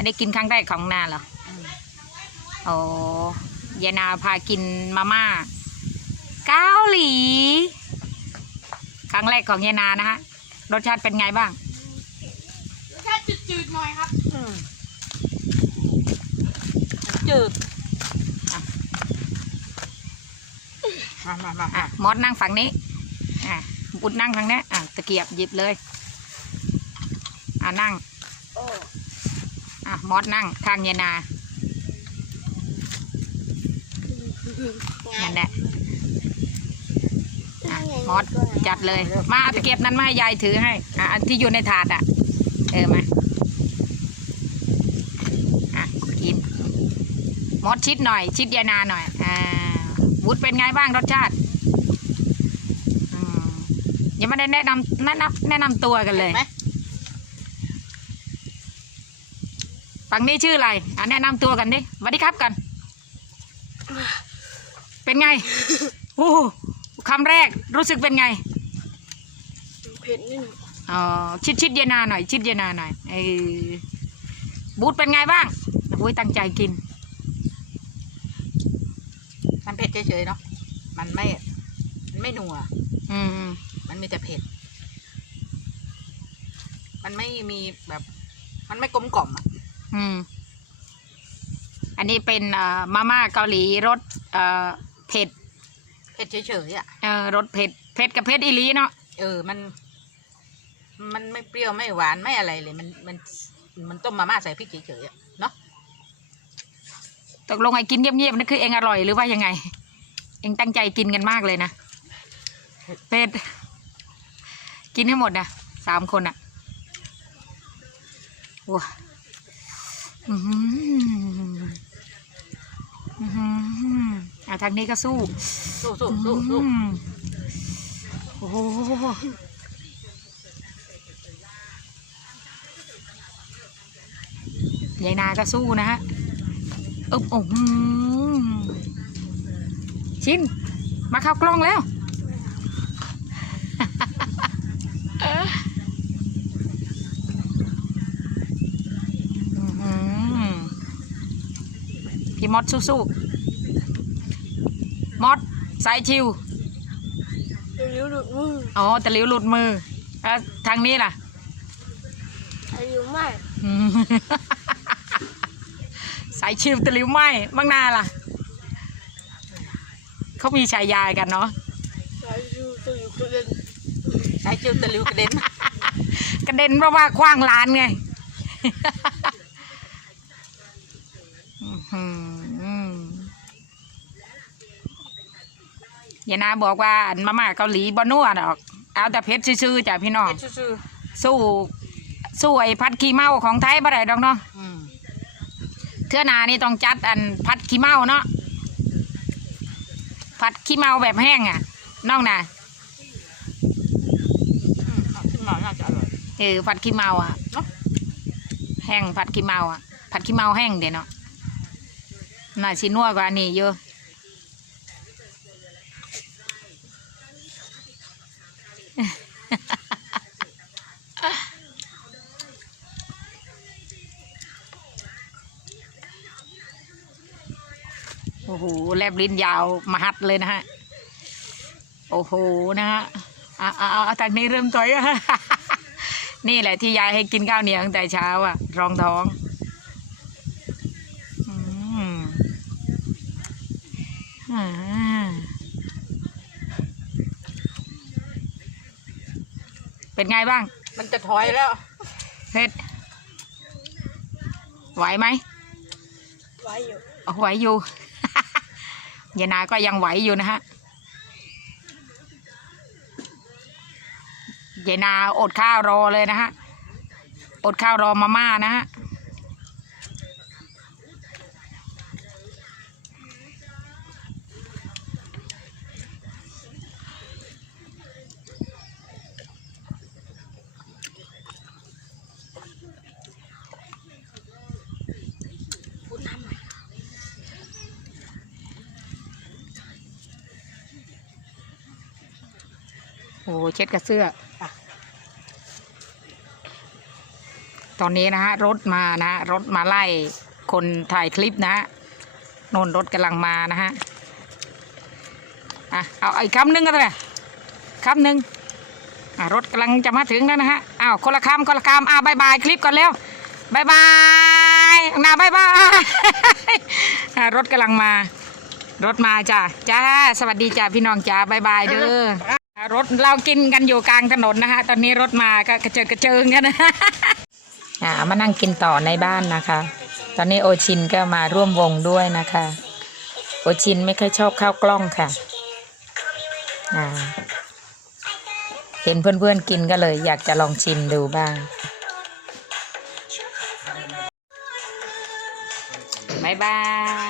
อันนี้กินครั้งแรกของนาเหรออืมโอ้ยายนาพากินมาม่าเกาหลี ครั้งแรกของยายนานะฮะ รสชาติเป็นไงบ้างแค่จืดๆหน่อยครับอืมจืดอะมามามาอะมอสนั่งฝั่งนี้ อะบุดนั่งฝั่งนี้อะตะเกียบหยิบเลย อะนั่งโอ้อะ มอสนั่งข้างยายนานั่นแหละอะมอสจัดเลย มาเอาตะเกียบนั้นมาให้ยายถือให้อะอันที่อยู่ในถาดอะ เออมาอะกินมอสชิดหน่อย ชิดยายนาหน่อยอ่าวุฒเป็นไงบ้างรสชาติอืมยังไม่ได้แนะนำแนะนำแนะนำตัวกันเลยไหม ฝั่งนี้ชื่ออะไรอะแนะนำตัวกันดิสวัสดีครับกัน เป็นไงโอ้โหคำแรกรู้สึกเป็นไง เผ็ดนิดหนึงอ๋อชิดชิดเยนาหน่อย ชิดเยนาหน่อยเออบูธเป็นไงบ้างโอ้ยตั้งใจกิน มันเผ็ดเฉยๆเนาะ มันไม่ มันไม่นัว อืมมันมีแต่เผ็ด มันไม่มีแบบ มันไม่กลมกล่อมอะ อืม อันนี้เป็นเอ่อมาม่าเกาหลีรสเอ่อเผ็ด เผ็ดเฉยๆอะ เอ่อรสเผ็ด เผ็ดกับเผ็ดอีหลีเนาะ เออ มัน มันไม่เปรี้ยวไม่หวานไม่อะไรเลย มัน มัน มันต้มมาม่าใส่พริกเฉยๆอะ เนาะ ตกลงไอ้กินเงียบๆนั่นคือเองอร่อยหรือว่ายังไง เองตั้งใจกินกันมากเลยนะเผ็ด กินให้หมดนะสามคนอะว้า อือหืออื้อหืออะทางนี้ก็สู้ สู้สู้สู้สู้อืมโอ้โหยายนาก็สู้นะฮะอึบโอ้โหชิน มาเข้ากล้องแล้ว อื้อหือ พี่มดสู้ๆมดสายชิวเดี๋ยวนิ้วหลุดมืออ๋อตะหลิวหลุดมือแล้วทางนี้ล่ะอายุไม่อืม สายชิวตะหลิวไหมบางนาล่ะเขามีฉายากันเนาะอายุตัวอยู่กระเด็นใช้จิ้วตะหลิวกระเด็น กระเด็นเพราะว่าคว้างร้านไงอื้อหือ ยายนาบอกว่าอันมาม่าเกาหลีบอนัวดอก เอาแต่เพชรซื่อๆจ้ะพี่น้องเผ็ดซื่อสู้สู้ไอ้พัดขี้เมาของไทยบ่ได้ดอกเนาะๆอืมเทื่อหนานี่ต้องจัดอันพัดขี้เมาเนาะผัดขี้เมาแบบแห้งอะน้องน่ะ อืมเอาขึ้นมาน่าจะอร่อย เออผัดขี้เมาอะเนาะแห้งผัดขี้เมาอะผัดขี้เมาแห้งเดี๋ยวเนาะ น่าชินัวกว่านี่เยอะโอ้โห แลบลิ้นยาวมหัดเลยนะฮะ โอ้โห นะฮะเอาเอาอาเอาจากนี้เริ่มต่อยนี่แหละที่ยายให้กินข้าวเหนียวตั้งแต่เช้าอะ รองท้อง อืม อ่าเป็นไงบ้าง มันจะถอยแล้วเพชรไหวไหมไว้อยู่เอาไหวอยู่ ยายนาก็ยังไหวอยู่นะฮะยายนาอดข้าวรอเลยนะฮะ อดข้าวรอมาม่านะฮะ พูดน้ำหน่อย โอ้เช็ดกับเสื้อ ตอนนี้นะฮะรถมานะฮะรถมาไล่คนถ่ายคลิปนะฮะนนรถกำลังมานะฮะอะเอาอีกคำหนึ่งก็ได้คำหนึ่งอะรถกำลังจะมาถึงแล้วนะฮะอ้าวคนละคำคนละคำอะบายบายคลิปก่อนเร็วบายบายนาบายบายรถกำลังมา รถมาจ้าจ้า สวัสดีจ้าพี่น้องจ้าบายบายเด้อ รถเรากินกันอยู่กลางถนนนะฮะตอนนี้รถมาก็กระเจิดกระเจิงกันนะอ่ามานั่งกินต่อในบ้านนะคะ ตอนนี้โอชินก็มาร่วมวงด้วยนะคะ โอชินไม่ค่อยชอบข้าวกล้องค่ะอ่าเห็นเพื่อนๆกินก็เลย อยากจะลองชิมดูบ้างบายบาย